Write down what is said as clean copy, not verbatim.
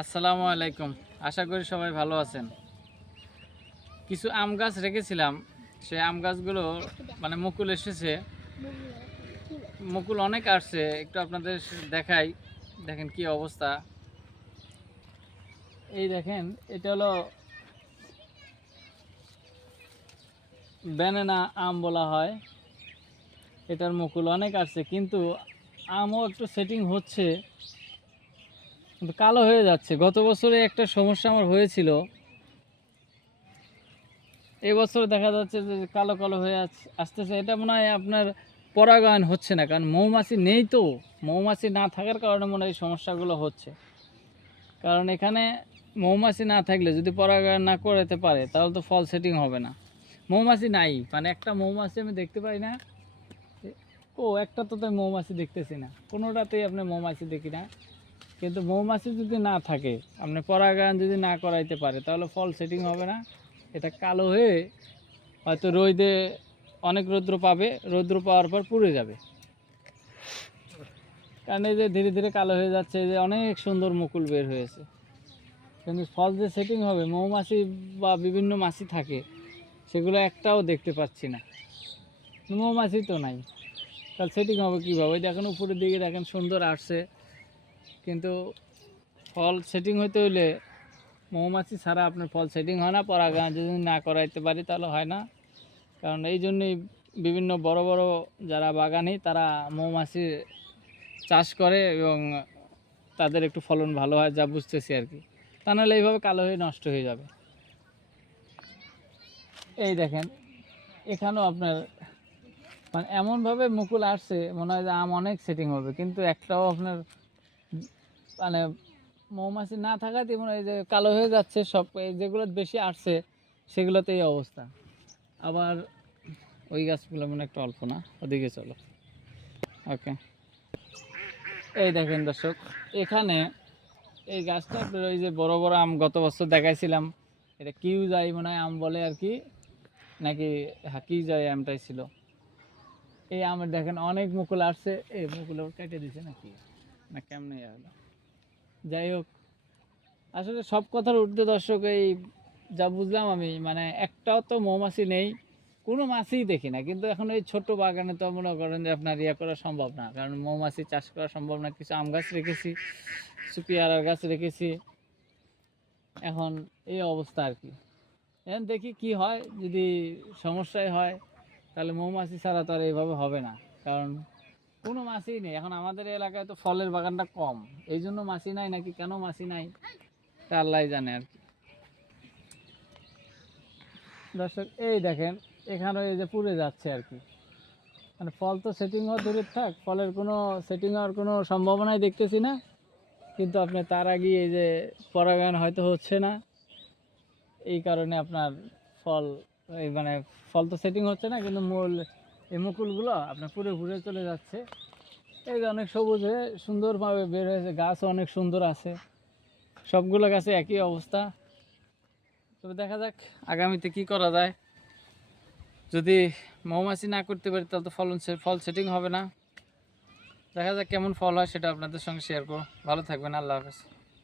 আসসালামু আলাইকুম। আশা করি সবাই ভালো আছেন। কিছু আম গাছ রেখেছিলাম, সেই আম গাছগুলো মানে মুকুল এসেছে। মুকুল অনেক আসছে, একটু আপনাদের দেখাই। দেখেন কি অবস্থা। এই দেখেন, এটা হলো ব্যানানা আম বলা হয়। এটার মুকুল অনেক আসছে, কিন্তু আমও একটু সেটিং হচ্ছে, কিন্তু কালো হয়ে যাচ্ছে। গত বছরে একটা সমস্যা আমার হয়েছিল, এবছর দেখা যাচ্ছে যে কালো কালো হয়ে আসতেছে। এটা মনে হয় আপনার পরাগায়ন হচ্ছে না, কারণ মৌমাছি নেই তো। মৌমাছি না থাকার কারণে মনে হয় এই সমস্যাগুলো হচ্ছে। কারণ এখানে মৌমাছি না থাকলে যদি পরাগায়ন না করাতে পারে তাহলে তো ফল সেটিং হবে না। মৌমাছি নাই, মানে একটা মৌমাছি আমি দেখতে পাই না। একটা তো তাই মৌমাছি দেখতেছি না, কোনোটাতেই আপনি মৌমাছি দেখি না। কিন্তু মৌমাছি যদি না থাকে, আপনি পরাগায়ন যদি না করাইতে পারে, তাহলে ফল সেটিং হবে না। এটা কালো হয়ে হয়তো রোদে অনেক রৌদ্র পাবে, রৌদ্র পাওয়ার পর পুড়ে যাবে। কারণ এই যে ধীরে ধীরে কালো হয়ে যাচ্ছে, এই যে অনেক সুন্দর মুকুল বের হয়েছে, কিন্তু ফল যে সেটিং হবে, মৌমাছি বা বিভিন্ন মাছি থাকে, সেগুলো একটাও দেখতে পাচ্ছি না। মৌমাছি তো নাই, তাহলে সেটিং হবে কীভাবে? দেখেন উপরের দিকে দেখেন সুন্দর আসছে, কিন্তু ফল সেটিং হইতে হইলে মৌমাছি ছাড়া আপনার ফল সেটিং হয় না। পরাগায়ন যদি না করাইতে পারি তাহলে হয় না। কারণ এই জন্যই বিভিন্ন বড় বড় যারা বাগানি, তারা মৌমাছি চাষ করে এবং তাদের একটু ফলন ভালো হয়, যা বুঝতেছি আর কি। তা নাহলে এইভাবে কালো হয়ে নষ্ট হয়ে যাবে। এই দেখেন, এখানেও আপনার মানে এমনভাবে মুকুল আসছে, মনে হয় যে আম অনেক সেটিং হবে, কিন্তু একটাও আপনার মানে মৌমাছি না থাকাতেই মনে হয় যে কালো হয়ে যাচ্ছে সব। যেগুলো বেশি আসছে সেগুলোতে এই অবস্থা। আবার ওই গাছগুলো মনে একটু অল্প না, ওদিকে চলো। ওকে, এই দেখেন দর্শক, এখানে এই গাছটা আপনার ওই যে বড় বড় আম গত বছর দেখাইছিলাম, এটা কিউ যায় মনে হয় আম বলে আর কি, নাকি হ্যাঁ কিউ যায় আমটাই ছিল। এই আমের দেখেন অনেক মুকুল আসছে। এই মুকুল কেটে দিছে নাকি না কেমনে হলো, যাই হোক। আসলে সব কথার ঊর্ধ্বে দর্শক, এই যা বুঝলাম আমি, মানে একটাও তো মৌমাছি নেই, কোনো মাছিই দেখি না। কিন্তু এখন এই ছোট বাগানে তো মনে করেন যে আপনার ইয়ে করা সম্ভব না, কারণ মৌমাছি চাষ করা সম্ভব না। কিছু আম গাছ রেখেছি, কিছু পেয়ারার গাছ রেখেছি, এখন এই অবস্থা আর কি। এখন দেখি কি হয়, যদি সমস্যাই হয় তাহলে মৌমাছি ছাড়া তো আর এইভাবে হবে না। কারণ কোনো মাছিই নেই এখন আমাদের এলাকায়, তো ফলের বাগানটা কম, এই জন্য মাছি নাই, নাকি কেন মাছি নাই তা আল্লাহ জানে আর কি। দর্শক এই দেখেন, এখানে এই যে পুড়ে যাচ্ছে আর কি। মানে ফল তো সেটিং হওয়া দূরের থাক, ফলের কোনো সেটিং হওয়ার কোনো সম্ভাবনাই দেখতেছি না। কিন্তু আপনি তার আগে এই যে পরাগায়ন হয়তো হচ্ছে না, এই কারণে আপনার ফল এই মানে ফল তো সেটিং হচ্ছে না, কিন্তু মূল এই মুকুলগুলো আপনার পুরো ঘুরে চলে যাচ্ছে। এই যে অনেক সবুজ হয়ে সুন্দরভাবে বের হয়েছে, গাছও অনেক সুন্দর আছে, সবগুলো গাছে একই অবস্থা। তবে দেখা যাক আগামীতে কি করা যায়। যদি মৌমাছি না করতে পারি তাহলে তো ফল সেটিং হবে না। দেখা যাক কেমন ফল হয়, সেটা আপনাদের সঙ্গে শেয়ার করব। ভালো থাকবেন, আল্লাহ হাফেজ।